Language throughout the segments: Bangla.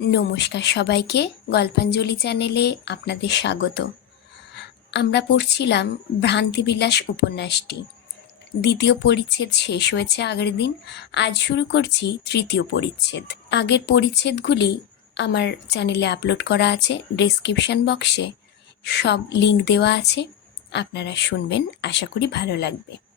নমস্কার সবাইকে, গল্পাঞ্জলি চ্যানেলে আপনাদের স্বাগত। আমরা পড়ছিলাম ভ্রান্তিবিলাস উপন্যাসটি। দ্বিতীয় পরিচ্ছেদ শেষ হয়েছে আগের দিন। আজ শুরু করছি তৃতীয় পরিচ্ছেদ। আগের পরিচ্ছেদগুলি আমার চ্যানেলে আপলোড করা আছে, ডেসক্রিপশন বক্সে। সব লিংক দেওয়া আছে। আপনারা শুনবেন, আশা করি ভালো লাগবে।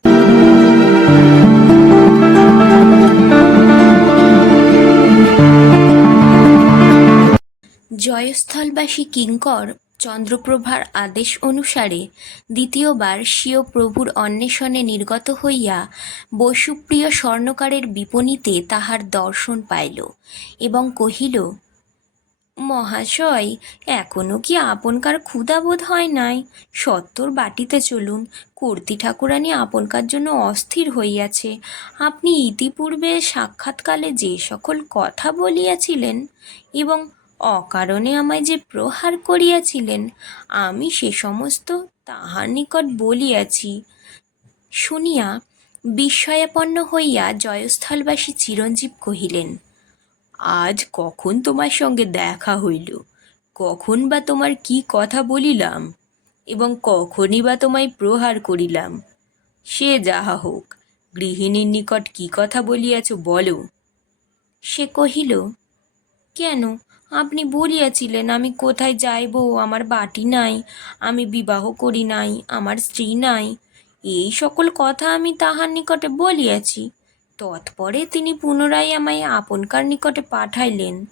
জয়স্থলবাসী কিঙ্কর চন্দ্রপ্রভার আদেশ অনুসারে দ্বিতীয়বার স্বীয় প্রভুর অন্বেষণে নির্গত হইয়া বসুপ্রিয় স্বর্ণকারের বিপণীতে তাহার দর্শন পাইল এবং কহিল, মহাশয়, এখনও কি আপনকার ক্ষুধাবোধ হয় নাই? সত্তর বাটিতে চলুন, কর্তি ঠাকুরানী আপনকার জন্য অস্থির হইয়াছে। আপনি ইতিপূর্বে সাক্ষাৎকালে যে সকল কথা বলিয়াছিলেন এবং অকারণে আমায় যে প্রহার করিয়াছিলেন, আমি সে সমস্ত তাহার নিকট বলিয়াছি। শুনিয়া বিস্ময়াপন্ন হইয়া জয়স্থলবাসী চিরঞ্জীব কহিলেন, আজ কখন তোমার সঙ্গে দেখা হইল? কখন বা তোমার কি কথা বলিলাম? এবং কখনই বা তোমায় প্রহার করিলাম? সে যাহা হোক, গৃহিণীর নিকট কি কথা বলিয়াছ বলো? সে কহিল, কেন? আপনি বলিয়াছিলেন, আমি কোথায় যাইব? আমার বাটি নাই, আমি বিবাহ করি নাই, আমার স্ত্রী নাই। এই সকল কথা আমি তাহার নিকটে বলিয়াছি। তৎপরে তিনি পুনরায় আমায় আপনকার নিকটে পাঠাইলেন।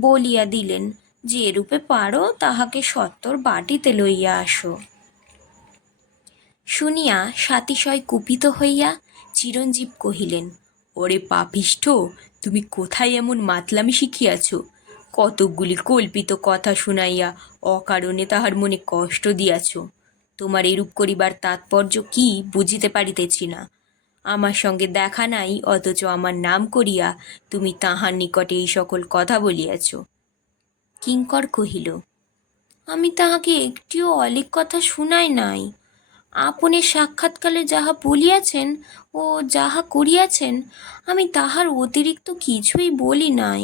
বলিয়া দিলেন যে রূপে পারো, তাহাকে সত্তর বাটিতে লইয়া আসো। শুনিয়া সাতিশয় কুপিত হইয়া চিরঞ্জীব কহিলেন, ওরে পাপিষ্ঠ, তুমি কোথায় এমন মাতলামি শিখিয়াছ? কতকগুলি কল্পিত কথা শুনাইয়া অকারণে তাহার মনে কষ্ট দিয়াছ। তোমার এরূপ করিবার তাৎপর্য কি বুঝিতে পারিতেছি না। আমার সঙ্গে দেখা নাই, অথচ আমার নাম করিয়া তুমি তাহার নিকটে এই সকল কথা বলিয়াছ। কিঙ্কর কহিল, আমি তাহাকে একটিও অলিক কথা শুনাই নাই। আপনি সাক্ষাৎকালে যাহা বলিয়াছেন ও যাহা করিয়াছেন, আমি তাহার অতিরিক্ত কিছুই বলি নাই।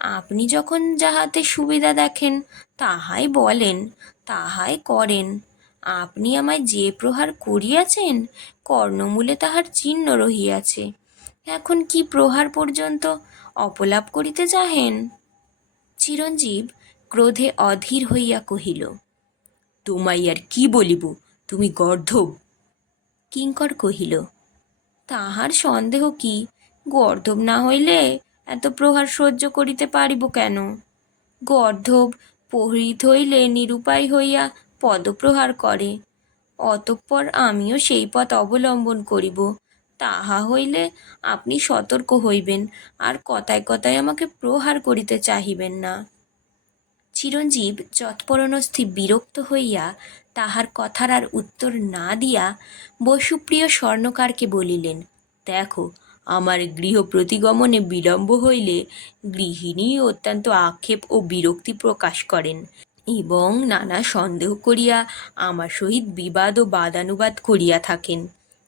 আপনি যখন যাহাতে সুবিধা দেখেন, তাহাই বলেন, তাহাই করেন। আপনি আমায় যে প্রহার করিয়াছেন, কর্ণমূলে তাহার চিহ্ন রহিয়াছে। এখন কি প্রহার পর্যন্ত অপলাপ করিতে চাহেন চিরঞ্জীব ক্রোধে অধীর হইয়া কহিল তোমাই আর কি বলিব? তুমি গর্ধব। কিঙ্কর কহিল, তাহার সন্দেহ কি? গর্ধব না হইলে এত প্রহার সহ্য করিতে পারিব কেন? গর্ধব পহৃত হইলে নিরুপায় হইয়া পদপ্রহার করে। অতঃপর আমিও সেই পথ অবলম্বন করিব। তাহা হইলে আপনি সতর্ক হইবেন, আর কথায় কথায় আমাকে প্রহার করিতে চাহিবেন না। চিরঞ্জীব যৎপরণস্থি বিরক্ত হইয়া তাহার কথার আর উত্তর না দিয়া বসুপ্রিয় স্বর্ণকারকে বলিলেন, দেখো আমার গৃহ প্রতিগমনে বিলম্ব হইলে গৃহিণী অত্যন্ত আক্ষেপ ও বিরক্তি প্রকাশ করেন এবং নানা সন্দেহ করিয়া আমার সহিত বিবাদ ও বাদানুবাদ করিয়া থাকেন।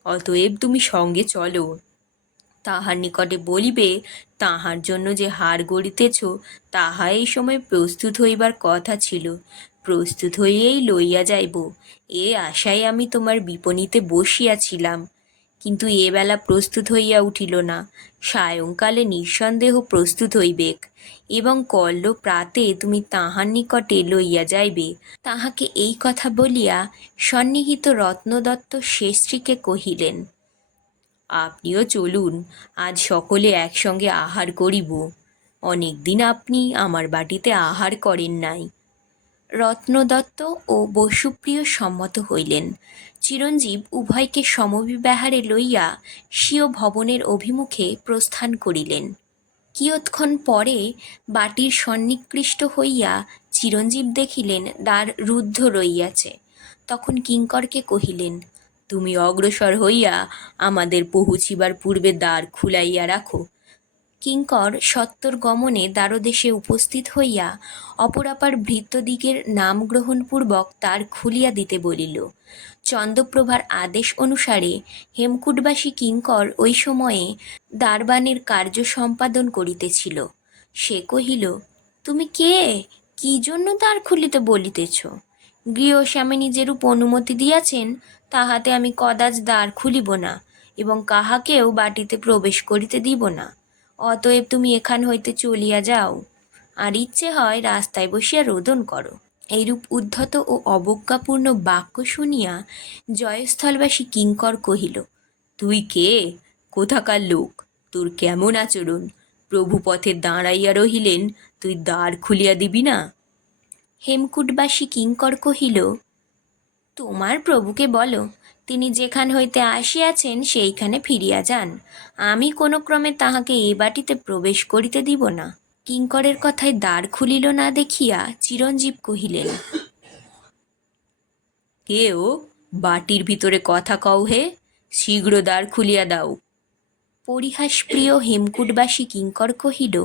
অতএব তুমি সঙ্গে চলো। তাহার নিকটে বলিবে, তাহার জন্য যে হার গড়িতেছ, তাহা এই সময় প্রস্তুত হইবার কথা ছিল। প্রস্তুত হইয়েই লইয়া যাইব। এ আশায় আমি তোমার বিপণীতে বসিয়াছিলাম। কিন্তু এবেলা প্রস্তুত হইয়া উঠিল না। সায়ংকালে নিঃসন্দেহ প্রস্তুত হইবেক এবং কল্ল প্রাতে তুমি তাহার নিকটে লইয়া যাইবে। তাহাকে এই কথা বলিয়া সন্নিহিত রত্নদত্ত শেষশ্রীকে কহিলেন, আপনিও চলুন, আজ সকলে একসঙ্গে আহার করিব। অনেকদিন আপনি আমার বাটিতে আহার করেন নাই রত্নদত্ত ও বসুপ্রিয় সম্মত হইলেন। চিরঞ্জীব উভয়কে সমবিবাহারে লইয়া স্বীয় ভবনের অভিমুখে প্রস্থান করিলেন। কিয়ৎক্ষণ পরে বাটির সন্নিকৃষ্ট হইয়া চিরঞ্জীব দেখিলেন, দ্বার রুদ্ধ রইয়াছে। তখন কিঙ্করকে কহিলেন, তুমি অগ্রসর হইয়া আমাদের পৌঁছিবার পূর্বে দ্বার খুলাইয়া রাখো। কিঙ্কর সত্তর গমনে দ্বারদেশে উপস্থিত হইয়া অপরাপার ভৃত্যদিগের নাম গ্রহণপূর্বক তার খুলিয়া দিতে বলিল। চন্দ্রপ্রভার আদেশ অনুসারে হেমকূটবাসী কিঙ্কর ওই সময়ে দ্বারবানের কার্য সম্পাদন করিতেছিল। সে কহিল, তুমি কে? কি জন্য দ্বার খুলিতে বলিতেছ? গৃহস্বামী নিজেরূপ অনুমতি দিয়াছেন, তাহাতে আমি কদাচ দ্বার খুলিব না এবং কাহাকেও বাটিতে প্রবেশ করিতে দিব না। অতএব তুমি এখান হইতে চলিয়া যাও। আর ইচ্ছে হয় রাস্তায় বসিয়া রোদন করো। এইরূপ উদ্ধত ও অবজ্ঞাপূর্ণ বাক্য শুনিয়া জয়স্থলবাসী কিঙ্কর কহিল, তুই কে? কোথাকার লোক? তোর কেমন আচরণ? প্রভু পথে দাঁড়াইয়া রহিলেন, তুই দ্বার খুলিয়া দিবি না? হেমকূটবাসী কিঙ্কর কহিল, তোমার প্রভুকে বলো তিনি যেখান হইতে আসিয়াছেন সেইখানে ফিরিয়া যান। আমি কোনো ক্রমে তাহাকে এ বাটিতে প্রবেশ করিতে দিব না। কিঙ্করের কথায় দ্বার খুলিল না দেখিয়া চিরঞ্জীব কহিলেন কে ও? বাটির ভিতরে কথা কও হে শীঘ্র দ্বার খুলিয়া দাও। পরিহাসপ্রিয় হেমকূটবাসী কিঙ্কর কহিল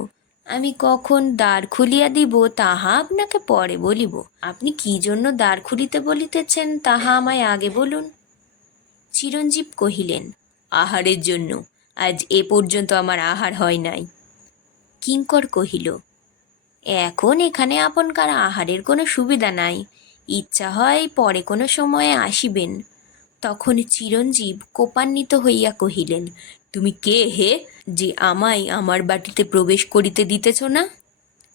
আমি কখন দ্বার খুলিয়া দিব তাহা আপনাকে পরে বলিব। আপনি কি জন্য দ্বার খুলিতে বলিতেছেন তাহা আমায় আগে বলুন। চিরঞ্জীব কহিলেন, আহারের জন্য আজ এ পর্যন্ত আমার আহার হয় নাই। কিঙ্কর কহিল, এখন এখানে আপনকার আহারের কোনো সুবিধা নাই। ইচ্ছা হয় পরে কোনো সময়ে আসিবেন। তখন চিরঞ্জীব কোপান্বিত হইয়া কহিলেন, তুমি কে হে যে আমায় আমার বাটিতে প্রবেশ করিতে দিতেছ না?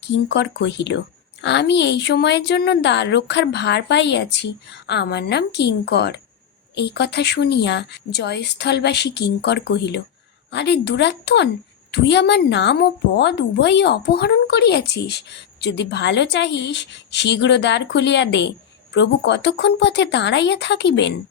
কিঙ্কর কহিল, আমি এই সময়ের জন্য দ্বার রক্ষার ভার পাইয়াছি। আমার নাম কিঙ্কর। এই কথা শুনিয়া জয়স্থলবাসী কিঙ্কর কহিল, আরে দুরাত্মন, তুই আমার নাম ও পদ উভয়ই অপহরণ করিয়াছিস। যদি ভালো চাহিস, শীঘ্র দ্বার খুলিয়া দে। প্রভু কতক্ষণ পথে দাঁড়াইয়া থাকিবেন?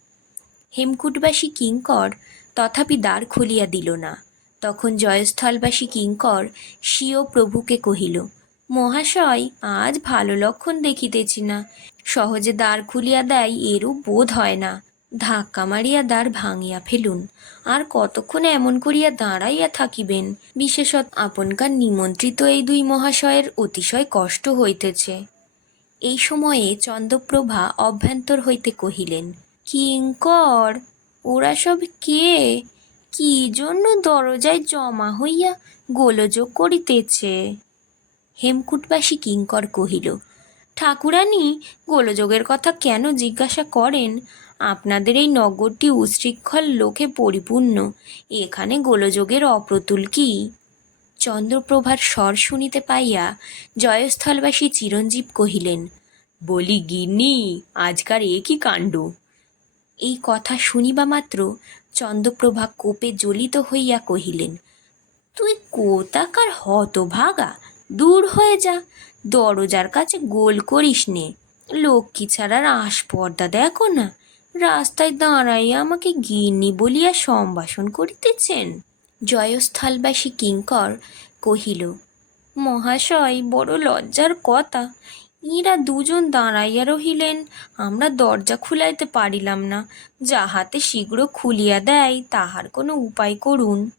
হেমকূটবাসী কিঙ্কর তথাপি দ্বার খুলিয়া দিল না। তখন জয়স্থলবাসী কিঙ্কর স্বীয় প্রভুকে কহিল, মহাশয়, আজ ভালো লক্ষণ দেখিতেছি না। সহজে দ্বার খুলিয়া দেয় এরূপ বোধ হয় না। ধাক্কা মারিয়া দ্বার ভাঙিয়া ফেলুন। আর কতক্ষণ এমন করিয়া দাঁড়াইয়া থাকিবেন? বিশেষত আপনকার নিমন্ত্রিত এই দুই মহাশয়ের অতিশয় কষ্ট হইতেছে। এই সময়ে চন্দ্রপ্রভা অভ্যন্তর হইতে কহিলেন, কিঙ্কর, ওরা সব কে? কি জন্য দরজায় জমা হইয়া গোলযোগ করিতেছে? হেমকূটবাসী কিঙ্কর কহিল, ঠাকুরানী, গোলযোগের কথা কেন জিজ্ঞাসা করেন? আপনাদের এই নগরটি উশৃঙ্খল লোকে পরিপূর্ণ। এখানে গোলযোগের অপ্রতুল কি? চন্দ্রপ্রভার স্বর শুনিতে পাইয়া জয়স্থলবাসী চিরঞ্জীব কহিলেন, বলি গিন্নি, আজকার এ কি কাণ্ড? এই কথা শুনিবা মাত্র চন্দ্রপ্রভা কোপে জ্বলিত হইয়া কহিলেন, তুই কোথাকার হতভাগা, দূর হয়ে যা, দরজার কাছে গোল করিস নে। লক্ষ্মী ছাড়ার আস্পর্দা দেখো না। রাস্তায় দাঁড়াইয়া আমাকে গিন্নি বলিয়া সম্ভাষণ করিতেছেন। জয়স্থলবাসী কিঙ্কর কহিল, মহাশয়, বড় লজ্জার কথা। ইঁরা দুজন দাঁড়াইয়া রহিলেন। আমরা দরজা খুলাইতে পারিলাম না। যাহাতে শীঘ্র খুলিয়া দেয়, তাহার কোনো উপায় করুন।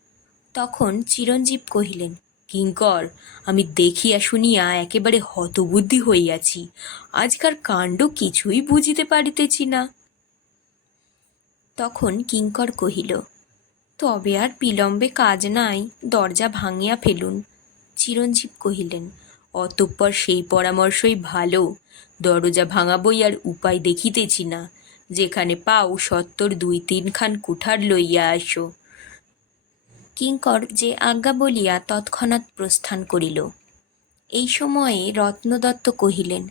তখন চিরঞ্জীব কহিলেন, কিঙ্কর, আমি দেখিয়া শুনিয়া একেবারে হতবুদ্ধি হইয়াছি। আজকার কাণ্ড কিছুই বুঝিতে পারিতেছি না। তখন কিঙ্কর কহিল, তবে আর বিলম্বে কাজ নাই, দরজা ভাঙিয়া ফেলুন। চিরঞ্জীব কহিলেন, অতঃপর সেই পরামর্শই ভালো। দরজা ভাঙাবই আর উপায় দেখিতেছি না। যেখানে পাও সত্তর দুই তিনখান কুঠার লইয়া আসো। কিঙ্কর যে আজ্ঞা বলিয়া তৎক্ষণাৎ প্রস্থান করিল। এই সময়ে রত্নদত্ত কহিলেন,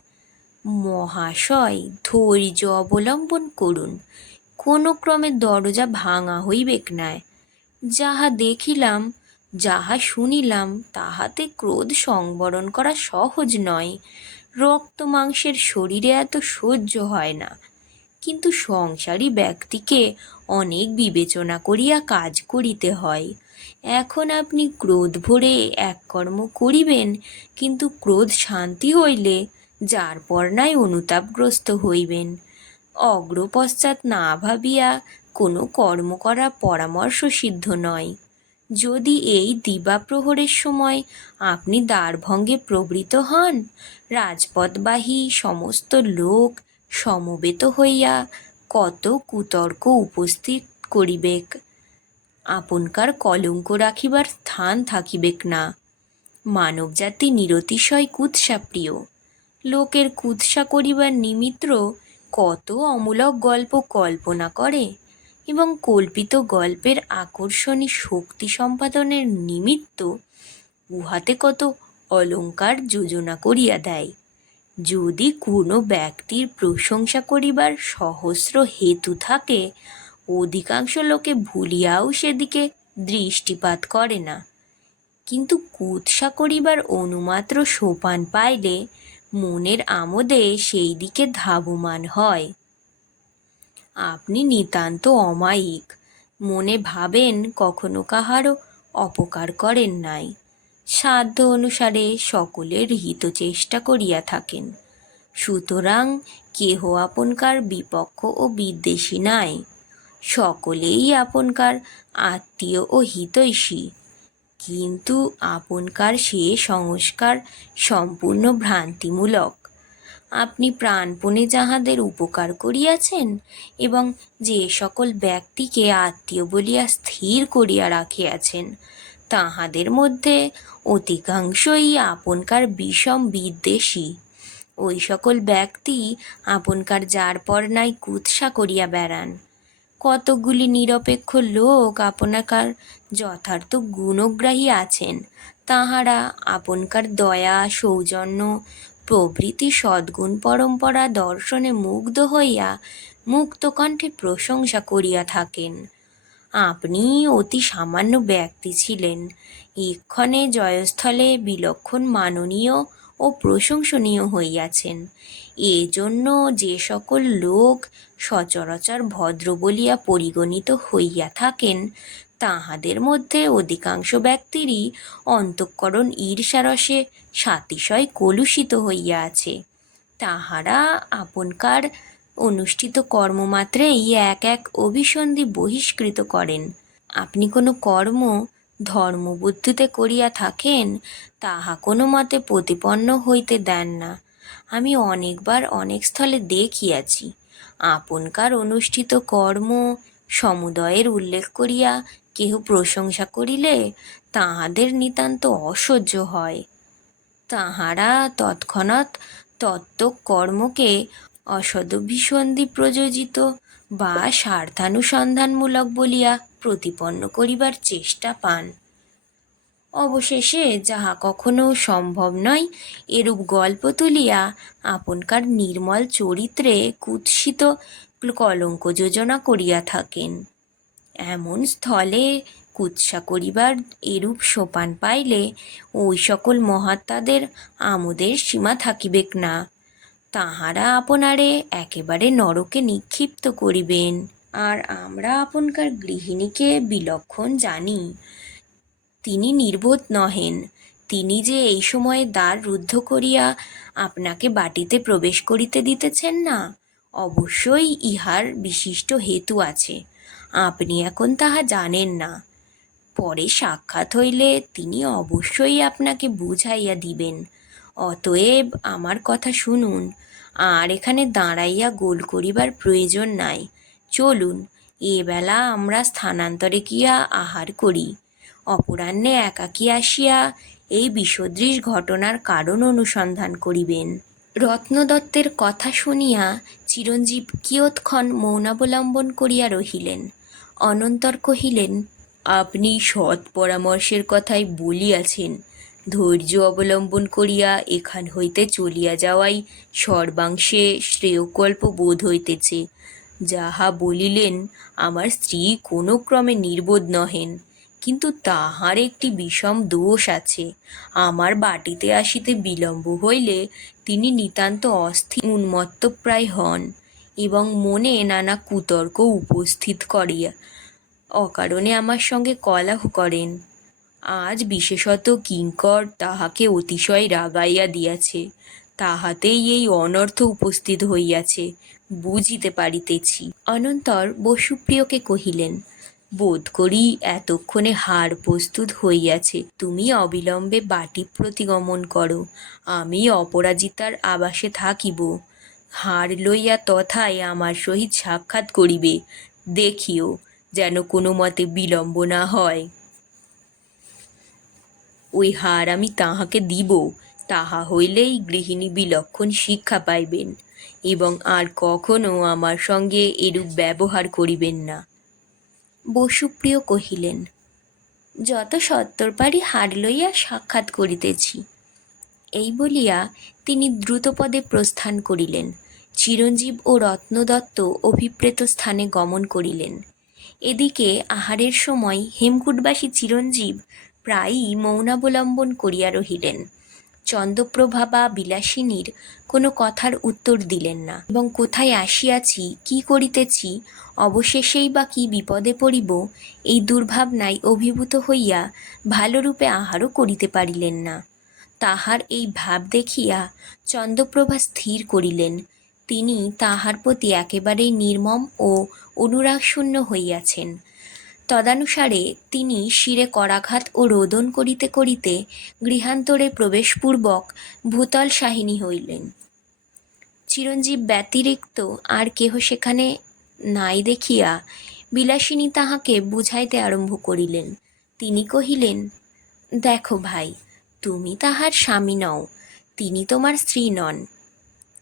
মহাশয়, ধৈর্য অবলম্বন করুন। কোনো ক্রমে দরজা ভাঙা হইবেক নাই যাহা দেখিলাম, যাহা শুনিলাম, তাহাতে ক্রোধ সংবরণ করা সহজ নয়। রক্ত মাংসের শরীরে এত সহ্য হয় না। কিন্তু সংসারী ব্যক্তিকে অনেক বিবেচনা করিয়া কাজ করিতে হয়। এখন আপনি ক্রোধ ভরে এক কর্ম করিবেন, কিন্তু ক্রোধ শান্তি হইলে যার পর নাই অনুতাপগ্রস্ত হইবেন। অগ্রপশ্চাৎ না ভাবিয়া কোনো কর্ম করা পরামর্শ সিদ্ধ নয়। যদি এই দিবাপ্রহরের সময় আপনি দ্বারভঙ্গে প্রবৃত হন, রাজপথবাহী সমস্ত লোক সমবেত হইয়া কত কুতর্ক উপস্থিত করিবেক? আপনকার কলঙ্ক রাখিবার স্থান থাকিবেক না। মানবজাতি নিরতিশয় কুৎসাপ্রিয় লোকের কুৎসা করিবার নিমিত্ত কত অমূলক গল্প কল্পনা করে এবং কল্পিত গল্পের আকর্ষণী শক্তি সম্পাদনের নিমিত্ত উহাতে কত অলঙ্কার যোজনা করিয়া দেয়। যদি কোনো ব্যক্তির প্রশংসা করিবার সহস্র হেতু থাকে, অধিকাংশ লোকে ভুলিয়াও সেদিকে দৃষ্টিপাত করে না। কিন্তু কুৎসা করিবার অনুমাত্র সোপান পাইলে মনের আমোদে সেই দিকে ধাবমান হয়। আপনি নিতান্ত অমায়িক। মনে ভাবেন কখনো কাহারও অপকার করেন নাই। সাধ্য অনুসারে সকলের হিত চেষ্টা করিয়া থাকেন। সুতরাং কেহ আপনকার বিপক্ষ ও বিদ্বেষী নাই। সকলেই আপনকার আত্মীয় ও হিতৈষী। কিন্তু আপনকার সে সংস্কার সম্পূর্ণ ভ্রান্তিমূলক। আপনি প্রাণপণে যাহাদের উপকার করিয়াছেন এবং যে সকল ব্যক্তিকে আত্মীয় বলিয়া স্থির করিয়া রাখিয়াছেন, তাহাদের মধ্যে অধিকাংশই আপনকার বিষম বিদ্বেষী। ওই সকল ব্যক্তি আপনকার যার পর নাই কুৎসা করিয়া বেড়ান। কতকগুলি নিরপেক্ষ লোক আপনাকার যথার্থ গুণগ্রাহী আছেন? তাহারা আপনকার দয়া, সৌজন্য, প্রভৃতি সদ্গুণ পরম্পরা দর্শনে মুগ্ধ হইয়া মুক্ত কণ্ঠে প্রশংসা করিয়া থাকেন। আপনি অতি সামান্য ব্যক্তি ছিলেন। এক্ষণে জয়স্থলে বিলক্ষণ মাননীয় ও প্রশংসনীয় হইয়াছেন। এজন্য যে সকল লোক সচরাচর ভদ্র বলিয়া পরিগণিত হইয়া থাকেন, তাহাদের মধ্যে অধিকাংশ ব্যক্তিরই অন্তঃকরণ ঈর্ষারসে সাতিশয় কলুষিত হইয়া আছে। তাহারা আপনকার অনুষ্ঠিত কর্মমাত্রেই এক এক অভিসন্ধি বহিষ্কৃত করেন। আপনি কোনো কর্ম ধর্মবুদ্ধিতে করিয়া থাকেন, তাহা কোনো মতে প্রতিপন্ন হইতে দেন না। আমি অনেকবার অনেক স্থলে দেখিয়াছি। আপনকার অনুষ্ঠিত কর্ম, সমুদয়ের উল্লেখ করিয়া কেহ প্রশংসা করিলে তাহাদের নিতান্ত অসহ্য হয়। তাহারা তৎক্ষণাৎ তত্ত্ব কর্মকে অসদভিসন্ধি প্রযোজিত বা স্বার্থানুসন্ধানমূলক বলিয়া প্রতিপন্ন করিবার চেষ্টা পান। অবশেষে যাহা কখনো সম্ভব নয়, এরূপ গল্প তুলিয়া আপনকার নির্মল চরিত্রে কুৎসিত কলঙ্ক যোজনা করিয়া থাকেন। এমন স্থলে কুৎসা করিবার এরূপ সোপান পাইলে ওই সকল মহাত্মাদের আমোদের সীমা থাকিবেক না। তাহারা আপনারে একেবারে নরকে নিক্ষিপ্ত করিবেন। আর আমরা আপনকার গৃহিণীকে বিলক্ষণ জানি। তিনি নির্বোধ নহেন। তিনি যে এই সময়ে দ্বার রুদ্ধ করিয়া আপনাকে বাটিতে প্রবেশ করিতে দিতেছেন না, অবশ্যই ইহার বিশিষ্ট হেতু আছে। আপনি এখন তাহা জানেন না। পরে সাক্ষাৎ হইলে তিনি অবশ্যই আপনাকে বুঝাইয়া দিবেন। অতএব আমার কথা শুনুন। আর এখানে দাঁড়াইয়া গোল করিবার প্রয়োজন নাই। চলুন এবেলা আমরা স্থানান্তরে গিয়া আহার করি। অপরাহ্নে একাকী আসিয়া এই বিসদৃশ ঘটনার কারণ অনুসন্ধান করিবেন। রত্নদত্তের কথা শুনিয়া চিরঞ্জীব কিয়ৎক্ষণ মৌনাবলম্বন করিয়া রহিলেন। অনন্তর কহিলেন, আপনি সৎ পরামর্শের কথাই বলিয়াছেন। ধৈর্য অবলম্বন করিয়া এখান হইতে চলিয়া যাওয়াই সর্বাংশে শ্রেয়কল্প বোধ হইতেছে। যাহা বলিলেন, আমার স্ত্রী কোনো ক্রমে নির্বোধ নহেন। কিন্তু তাহার একটি বিষম দোষ আছে। আমার বাটিতে আসিতে বিলম্ব হইলে তিনি নিতান্ত অস্থির উন্মত্তপ্রায় হন এবং মনে নানা কুতর্ক উপস্থিত করিয়া অকারণে আমার সঙ্গে কলহ করেন। আজ বিশেষত কিঙ্কর তাহাকে অতিশয় রাগাইয়া দিয়াছে। তাহাতেই এই অনর্থ উপস্থিত হইয়াছে। বুঝিতে পারিতেছি। অনন্তর বসুপ্রিয়কে কহিলেন, বোধ করি এতক্ষণে হার প্রস্তুত হইয়াছে। তুমি অবিলম্বে বাটি প্রতিগমন করো। আমি অপরাজিতার আবাসে থাকিব। হার লইয়া তথায় আমার সহিত সাক্ষাৎ করিবে। দেখিও যেন কোনো মতে বিলম্ব না হয়। ওই হার আমি তাহাকে দিব। তাহা হইলেই গৃহিণী বিলক্ষণ শিক্ষা পাইবেন। এবং আর কখনো আমার সঙ্গে এরূপ ব্যবহার করিবেন না। বসুপ্রিয় কহিলেন, যত সত্তর পারি হার লইয়া সাক্ষাৎ করিতেছি। এই বলিয়া তিনি দ্রুতপদে প্রস্থান করিলেন। চিরঞ্জীব ও রত্নদত্ত অভিপ্রেত স্থানে গমন করিলেন। এদিকে আহারের সময় হেমকূটবাসী চিরঞ্জীব প্রায়ই মৌনাবলম্বন করিয়া রহিলেন। চন্দ্রপ্রভা বা বিলাসিনীর কোনো কথার উত্তর দিলেন না। এবং কোথায় আসিয়াছি, কি করিতেছি, অবশেষেই বা কি বিপদে পড়িব, এই দুর্ভাবনায় অভিভূত হইয়া ভালোরূপে আহারও করিতে পারিলেন না। তাহার এই ভাব দেখিয়া চন্দ্রপ্রভা স্থির করিলেন। তিনি তাহার প্রতি একেবারেই নির্মম ও অনুরাগশূন্য হইয়াছেন। তদানুসারে তিনি শিরে করাঘাত ও রোদন করিতে করিতে গৃহান্তরে প্রবেশপূর্বক ভূতল সাহিনী হইলেন। চিরঞ্জীব ব্যতিরিক্ত আর কেহ সেখানে নাই দেখিয়া বিলাসিনী তাহাকে বুঝাইতে আরম্ভ করিলেন। তিনি কহিলেন, দেখো ভাই, তুমি তাহার স্বামী নও, তিনি তোমার স্ত্রী নন।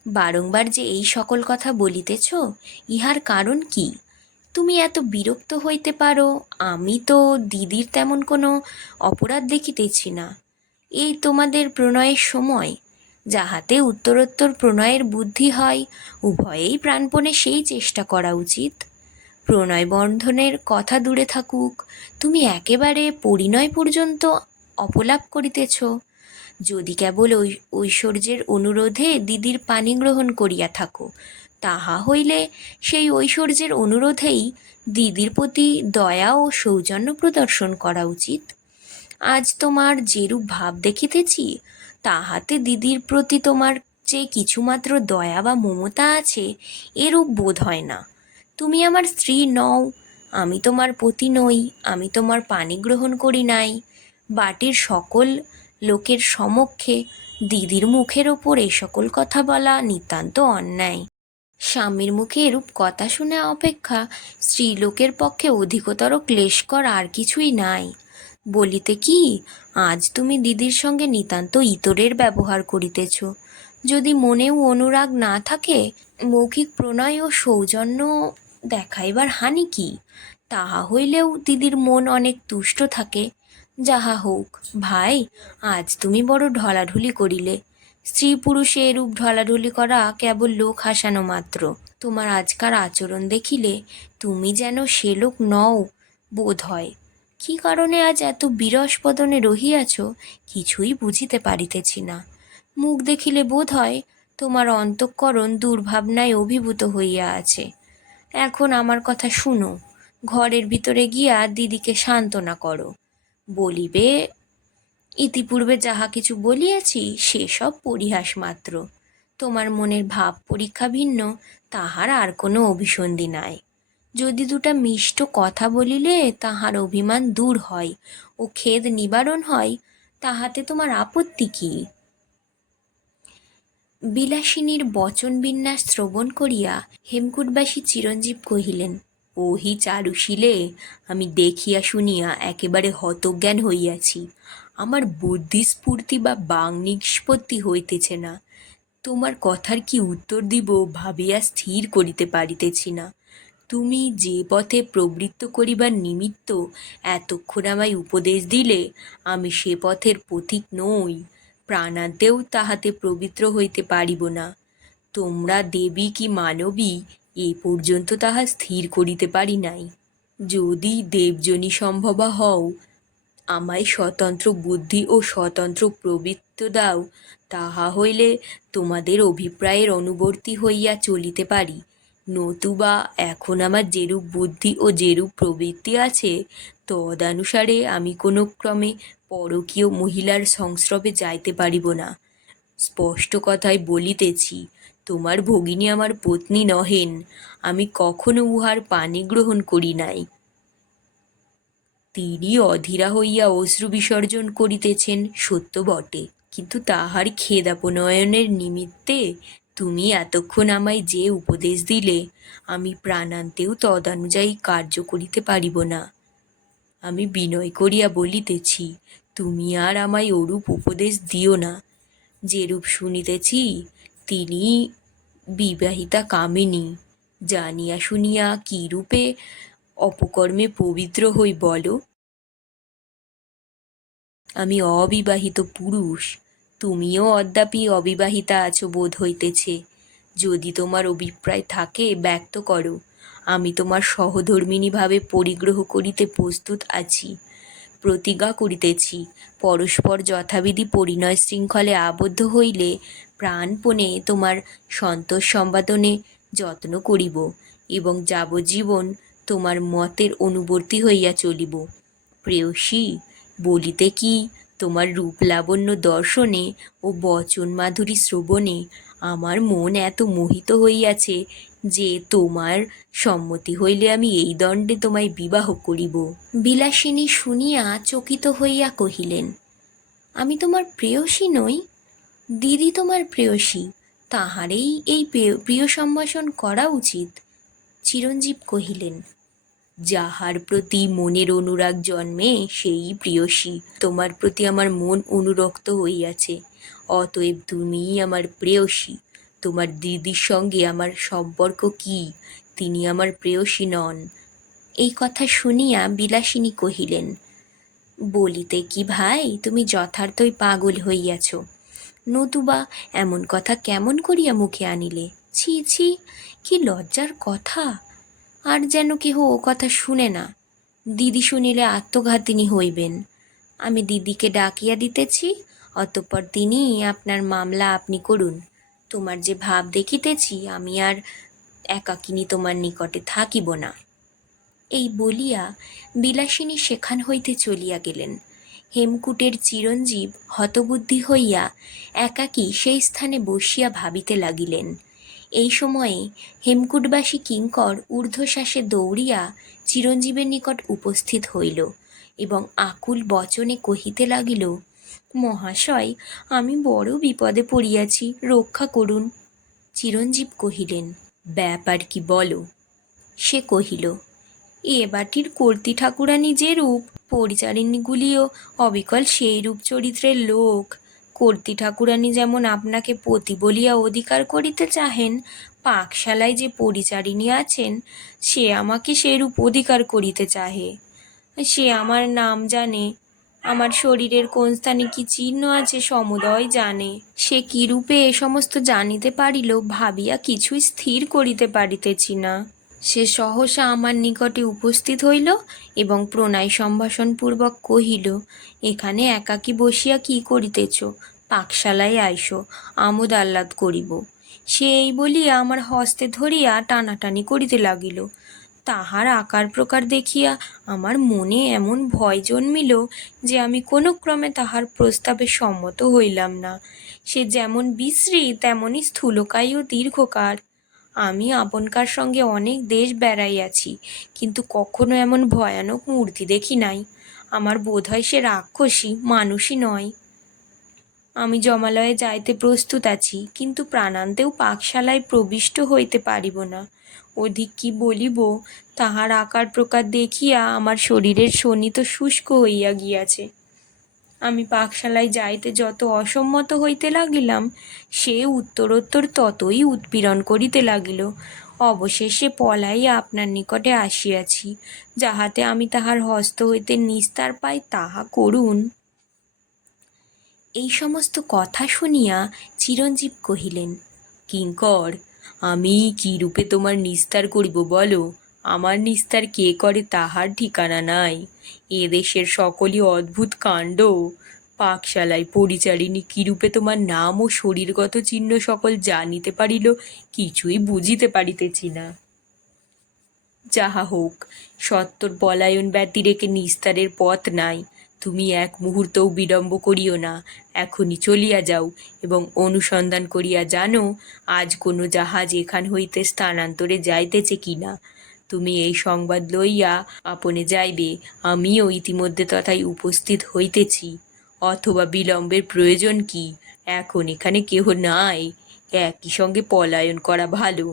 বারংবার যে এই সকল কথা বলিতেছ, ইহার কারণ কি? তুমি এত বিরক্ত হইতে পারো? আমি তো দিদির তেমন কোনো অপরাধ দেখিতেছি না। এই তোমাদের প্রণয়ের সময়। যাহাতে উত্তরোত্তর প্রণয়ের বুদ্ধি হয়, উভয়েই প্রাণপণে সেই চেষ্টা করা উচিত। প্রণয় বন্ধনের কথা দূরে থাকুক, তুমি একেবারে পরিণয় পর্যন্ত অপলাপ করিতেছ। যদি কেবল ঐশ্বর্যের অনুরোধে দিদির পানি গ্রহণ করিয়া থাকো তাহা হইলে সেই ঐশ্বর্যের অনুরোধেই দিদির প্রতি দয়া ও সৌজন্য প্রদর্শন করা উচিত। আজ তোমার যেরূপ ভাব দেখিতেছি, তাহাতে দিদির প্রতি তোমার যে কিছুমাত্র দয়া বা মমতা আছে, এরূপ বোধ হয় না। তুমি আমার স্ত্রী নও, আমি তোমার পতি নই, আমি তোমার পানি গ্রহণ করি নাই। বাটির সকল লোকের সমক্ষে দিদির মুখের ওপর এই সকল কথা বলা নিতান্ত অন্যায়। স্বামীর মুখে এরূপ কথা শুনে অপেক্ষা স্ত্রীলোকের পক্ষে অধিকতর ক্লেশকর আর কিছুই নাই। বলিতে কি, আজ তুমি দিদির সঙ্গে নিতান্ত ইতরের ব্যবহার করিতেছ। যদি মনেও অনুরাগ না থাকে, মৌখিক প্রণয় ও সৌজন্য দেখাইবার হানি কি? তাহা হইলেও দিদির মন অনেক তুষ্ট থাকে। যাহা হোক, ভাই, আজ তুমি বড় ঢলাঢুলি করিলে। স্ত্রী পুরুষে এরূপ ঢলাঢলি করা কেবল লোক হাসানো মাত্র। তোমার আজকার আচরণ দেখিলে তুমি যেন সে লোক নও, বোধ হয়। কি কারণে আজ এত বিরস বদনে রহিয়াছ, কিছুই বুঝিতে পারিতেছি না। মুখ দেখিলে বোধ হয় তোমার অন্তঃকরণ দুর্ভাবনায় অভিভূত হইয়া আছে। এখন আমার কথা শুনো, ঘরের ভিতরে গিয়া দিদিকে সান্ত্বনা করো। বলিবে ইতিপূর্বে যাহা কিছু বলিয়াছি সেসব পরিহাস মাত্র। তোমার মনের ভাব পরীক্ষা ভিন্ন, তাহার আর কোনো অভিসন্ধি নাই। যদি দুটা মিষ্ট কথা বলিলে, তাহার অভিমান দূর হয় ও খেদ নিবারণ হয়, তাহাতে তোমার আপত্তি কি? বিলাসিনীর বচন বিন্যাস শ্রবণ করিয়া হেমকূটবাসী চিরঞ্জীব কহিলেন, ওহি চারুশীলে, আমি দেখিয়া শুনিয়া একেবারে হতজ্ঞান হইয়াছি। আমার বুদ্ধিস্ফূর্তি বা বাং নিষ্পত্তি হইতেছে না। তোমার কথার কি উত্তর দিব ভাবিয়া স্থির করিতে পারিতেছি না। তুমি যে পথে প্রবৃত্ত করিবার নিমিত্ত এতক্ষণ আমায় উপদেশ দিলে, আমি সে পথের পথিক নই, প্রাণান্তেও তাহাতে পবিত্র হইতে পারিব না। তোমরা দেবী কি মানবী, এ পর্যন্ত তাহা স্থির করিতে পারি নাই। যদি দেবজনী সম্ভবা হও আমায় স্বতন্ত্র বুদ্ধি ও স্বতন্ত্র প্রবৃত্ত দাও তাহা হইলে তোমাদের অভিপ্রায়ের অনুবর্তী হইয়া চলিতে পারি। নতুবা এখন আমার যেরূপ বুদ্ধি ও যেরূপ প্রবৃত্তি আছে, তদানুসারে আমি কোনো ক্রমে পরকীয় মহিলার সংস্রবে যাইতে পারিব না। স্পষ্ট কথায় বলিতেছি, তোমার ভগিনী আমার পত্নী নহেন। আমি কখনো উহার পানি গ্রহণ করি নাই। তিনি অধীরা হইয়া অশ্রু বিসর্জন করিতেছেন, সত্য বটে। কিন্তু তাহার খেদাপনয়নের নিমিত্তে তুমি এতক্ষণ আমায় যে উপদেশ দিলে, আমি প্রাণান্তেও তদানুযায়ী কার্য করিতে পারিব না। আমি বিনয় করিয়া বলিতেছি, তুমি আর আমায় ওরূপ উপদেশ দিও না। যেরূপ শুনিতেছি, তিনি বিবাহিতা কামিনী। জানিয়া শুনিয়া কি রূপে অপকর্মে পবিত্র হই বলো? আমি অবিবাহিত পুরুষ। তুমিও অদ্যাপি অবিবাহিতা আছো বোধ হইতেছে। যদি তোমার অভিপ্রায় থাকে, ব্যক্ত করো। আমি তোমার সহধর্মিণীভাবে পরিগ্রহ করিতে প্রস্তুত আছি। প্রতিজ্ঞা করিতেছি, পরস্পর যথাবিধি পরিণয় শৃঙ্খলে আবদ্ধ হইলে প্রাণপণে তোমার সন্তোষ সম্পাদনে যত্ন করিব এবং যাবজ্জীবন তোমার মতের অনুবর্তী হইয়া চলিব। প্রেয়সী বলিতে কি? তোমার রূপ লাবণ্য দর্শনে ও বচন মাধুরী শ্রবণে আমার মন এত মোহিত হইয়াছে যে তোমার সম্মতি হইলে আমি এই দণ্ডে তোমায় বিবাহ করিব। বিলাসিনী শুনিয়া চকিত হইয়া কহিলেন, আমি তোমার প্রেয়সী নই? দিদি তোমার প্রেয়সী। তাহারেই এই প্রিয়- সম্ভাষণ করা উচিত। চিরঞ্জীব কহিলেন যাহার প্রতি মনের অনুরাগ জন্মে সেই প্রিয়সী। তোমার প্রতি আমার মন অনুরক্ত হইয়াছে, অতএব তুমিই আমার প্রেয়সী। তোমার দিদির সঙ্গে আমার সম্পর্ক কি? তিনি আমার প্রেয়সী নন। এই কথা শুনিয়া বিলাসিনী কহিলেন, বলিতে কি ভাই, তুমি যথার্থই পাগল হইয়াছ। নতুবা এমন কথা কেমন করিয়া মুখে আনিলে? ছি ছি, কি লজ্জার কথা! আর যেন কেহ ও কথা শুনে না। দিদি শুনিলে আত্মঘাতিনী হইবেন। আমি দিদিকে ডাকিয়া দিতেছি, অতঃপর তিনি আপনার মামলা আপনি করুন। তোমার যে ভাব দেখিতেছি, আমি আর একাকিনী তোমার নিকটে থাকিব না। এই বলিয়া বিলাসিনী সেখান হইতে চলিয়া গেলেন। হেমকূটের চিরঞ্জীব হতবুদ্ধি হইয়া একাকী সেই স্থানে বসিয়া ভাবিতে লাগিলেন। এই সময়ে হেমকূটবাসী কিঙ্কর ঊর্ধ্বশ্বাসে দৌড়িয়া চিরঞ্জীবের নিকট উপস্থিত হইল এবং আকুল বচনে কহিতে লাগিল, মহাশয়, আমি বড় বিপদে পড়িয়াছি, রক্ষা করুন। চিরঞ্জীব কহিলেন, ব্যাপার কি বলো? সে কহিল, এ বাটির কর্তি ঠাকুরানী যে রূপ, পরিচারিণীগুলিও অবিকল সেই রূপ চরিত্রের লোক। কর্তি ঠাকুরানী যেমন আপনাকে পতি বলিয়া অধিকার করিতে চাহেন, পাকশালায় যে পরিচারিণী আছেন, সে আমাকে সেরূপ অধিকার করিতে চাহে। সে আমার নাম জানে, আমার শরীরের কোন স্থানে কি চিহ্ন আছে সমুদয় জানে। সে কি রূপে এ সমস্ত জানিতে পারিল, ভাবিয়া কিছুই স্থির করিতে পারিতেছি না। সে সহসা আমার নিকটে উপস্থিত হইল এবং প্রণয় সম্ভাষণপূর্বক কহিল, এখানে একাকী বসিয়া কি করিতেছ? পাকশালায় আইসো, আমোদ আহ্লাদ করিব। সে এই বলিয়া আমার হস্তে ধরিয়া টানাটানি করিতে লাগিল। তাহার আকার প্রকার দেখিয়া আমার মনে এমন ভয় জন্মিল যে আমি কোনো ক্রমে তাহার প্রস্তাবে সম্মত হইলাম না। সে যেমন বিশ্রী তেমনই স্থূলকায় ও দীর্ঘকার। আমি আপনকার সঙ্গে অনেক দেশ বেড়াইয়াছি কিন্তু কখনো এমন ভয়ানক মূর্তি দেখি নাই। আমার বোধ হয় সে রাক্ষসী, মানুষই নয়। আমি জমালয়ে যাইতে প্রস্তুত আছি, কিন্তু প্রাণান্তেও পাকশালায় প্রবিষ্ট হইতে পারিব না। অধিক কি বলিব, তাহার আকার প্রকার দেখিয়া আমার শরীরের শোণিত শুষ্ক হইয়া গিয়াছে। আমি পাকশালায় যাইতে যত অসম্মত হইতে লাগিলাম, সে উত্তরোত্তর ততই উৎপীড়ন করিতে লাগিল। অবশেষে পলাইয়া আপনার নিকটে আসিয়াছি, যাহাতে আমি তাহার হস্ত হইতে নিস্তার পাই তাহা করুন। এই সমস্ত কথা শুনিয়া চিরঞ্জীব কহিলেন, কিঙ্কর, আমি কি রূপে তোমার নিস্তার করিব বলো? আমার নিস্তার কে করে তাহার ঠিকানা নাই। এ দেশের সকলই অদ্ভুত কাণ্ড। পাকশালায় পরিচারিণী কি রূপে তোমার নাম ও শরীরগত চিহ্ন সকল জানিতে পারিল, কিছুই বুঝিতে পারিতেছি না। যাহা হোক, সত্তর পলায়ন ব্যতিরেকে নিস্তারের পথ নাই। তুমি এক মুহূর্তও বিলম্ব করিও না। এখনই চলিয়া যাও এবং অনুসন্ধান করিয়া জানো, আজ কোনো জাহাজ এখান হইতে স্থানান্তরে যাইতেছে কিনা। তুমি এই সংবাদ লইয়া আপনে যাইবে। আমিও ইতিমধ্যে তথায় উপস্থিত হইতেছি। অথবা বিলম্বের প্রয়োজন কি? এখন এখানে কেহ নাই। একই সঙ্গে পলায়ন করা ভালো।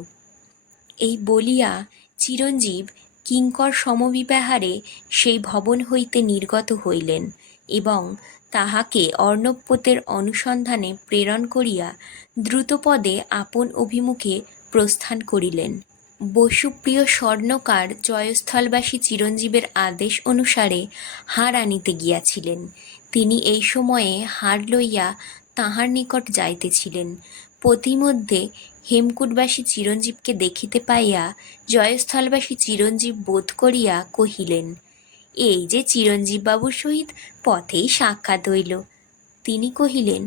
এই বলিয়া চিরঞ্জীব কিঙ্কর সমবিব্যাহারে সেই ভবন হইতে নির্গত হইলেন এবং তাহাকে অর্ণবপোতের অনুসন্ধানে প্রেরণ করিয়া দ্রুতপদে আপন অভিমুখে প্রস্থান করিলেন। বসুপ্রিয় স্বর্ণকার জয়স্থলবাসী চিরঞ্জীবের আদেশ অনুসারে হার আনিতে গিয়াছিলেন। তিনি এই সময়ে হার লইয়া তাহার নিকট যাইতেছিলেন। পথিমধ্যে হেমকূটবাসী চিরঞ্জীবকে দেখিতে পাইয়া জয়স্থলবাসী চিরঞ্জীব বোধ করিয়া কহিলেন, এই যে চিরঞ্জীববাবুর সহিত পথেই সাক্ষাৎ হইল। তিনি কহিলেন,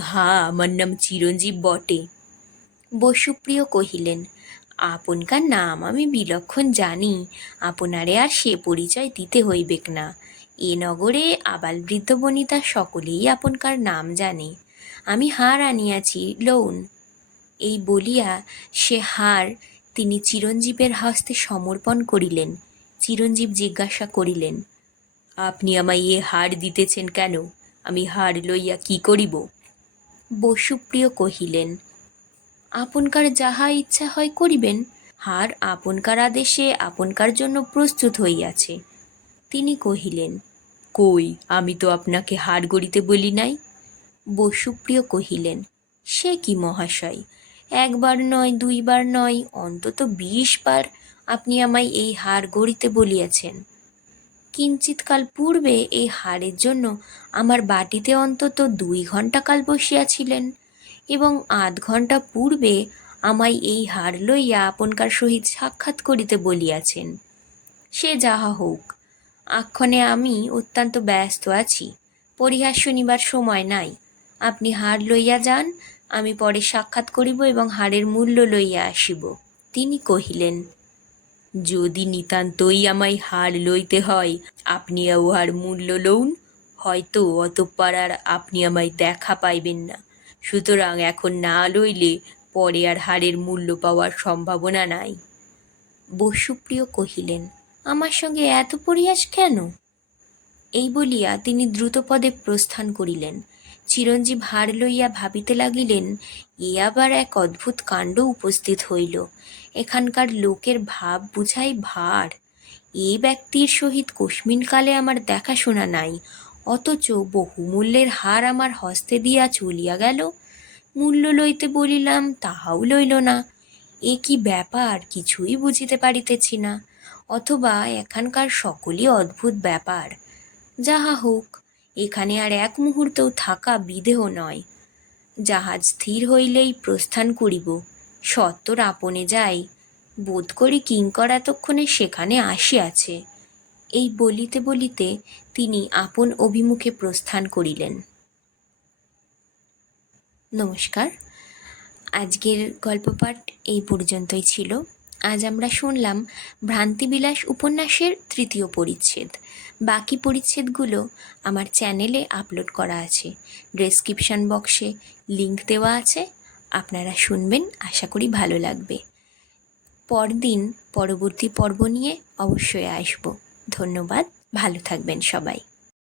হা, আমার নাম চিরঞ্জীব বটে। বসুপ্রিয় কহিলেন আপনকার নাম আমি বিলক্ষণ জানি, আপনারে আর সে পরিচয় দিতে হইবেক না। এ নগরে আবাল বৃদ্ধ বনিতা সকলেই আপনকার নাম জানে। আমি হার আনিয়াছি লউন। এই বলিয়া সে হার তিনি চিরঞ্জীবের হস্তে সমর্পণ করিলেন, চিরঞ্জীব জিজ্ঞাসা করিলেন, আপনি আমায় এ হার দিতেছেন কেন? আমি হার লইয়া কি করিব? বসুপ্রিয় কহিলেন আপনকার যাহা ইচ্ছা হয় করিবেন, হার আপনকার আদেশে আপনকার জন্য প্রস্তুত হইয়াছে। তিনি কহিলেন, কই, আমি তো আপনাকে হার গড়িতে বলি নাই? বসুপ্রিয় কহিলেন, সে কি মহাশয়, একবার নয়, দুইবার নয়, অন্তত বিশ বার আপনি আমায় এই হার গড়িতে বলিয়াছেন। কিঞ্চিৎকাল পূর্বে এই হারের জন্য আমার বাটিতে অন্তত দুই ঘণ্টা কাল বসিয়াছিলেন। এবং আধ ঘণ্টা পূর্বে আমায় এই হার লইয়া আপনকার সহিত সাক্ষাৎ করিতে বলিয়াছেন। সে যাহা হোক, আক্ষণে আমি অত্যন্ত ব্যস্ত আছি, পরিহাস শুনিবার সময় নাই। আপনি হার লইয়া যান, আমি পরে সাক্ষাৎ করিব এবং হারের মূল্য লইয়া আসিব। তিনি কহিলেন, যদি নিতান্তই আমায় হার লইতে হয়, আপনি উহার মূল্য লউন, হয়তো অতঃপর আর আপনি আমায় দেখা পাইবেন না। সুতরাং এখন না লইলে পরে আর হারের মূল্য পাওয়ার সম্ভাবনা নাই। বসুপ্রিয় কহিলেন, আমার সঙ্গে এত পরিহাস কেন? এই বলিয়া তিনি দ্রুতপদে প্রস্থান করিলেন। চিরঞ্জীব হার লইয়া ভাবিতে লাগিলেন, এ আবার এক অদ্ভুত কাণ্ড উপস্থিত হইল। এখানকার লোকের ভাব বুঝাই ভার। এই ব্যক্তির সহিত কস্মিনকালে আমার দেখাশোনা নাই। অথচ বহুমূল্যের হার আমার হস্তে দিয়া চলিয়া গেল। মূল্য লইতে বলিলাম, তাহাও লইল না। এ কি ব্যাপার, কিছুই বুঝিতে পারিতেছি না। অথবা এখানকার সকলই অদ্ভুত ব্যাপার। যাহা হোক, এখানে আর এক মুহূর্তেও থাকা বিদেহ নয়। জাহাজ স্থির হইলেই প্রস্থান করিব। সত্তর আপনে যাই। বোধ করি কিঙ্কর এতক্ষণে সেখানে আসিয়াছে। এই বলিতে বলিতে তিনি আপন অভিমুখে প্রস্থান করিলেন। নমস্কার। আজকের গল্পপাঠ এই পর্যন্তই ছিল। আজ আমরা শুনলাম ভ্রান্তিবিলাস উপন্যাসের তৃতীয় পরিচ্ছেদ। বাকি পরিচ্ছেদগুলো আমার চ্যানেলে আপলোড করা আছে। ডেসক্রিপশান বক্সে লিংক দেওয়া আছে। আপনারা শুনবেন, আশা করি ভালো লাগবে। পরদিন পরবর্তী পর্ব নিয়ে অবশ্যই আসব। ধন্যবাদ। ভালো থাকবেন সবাই।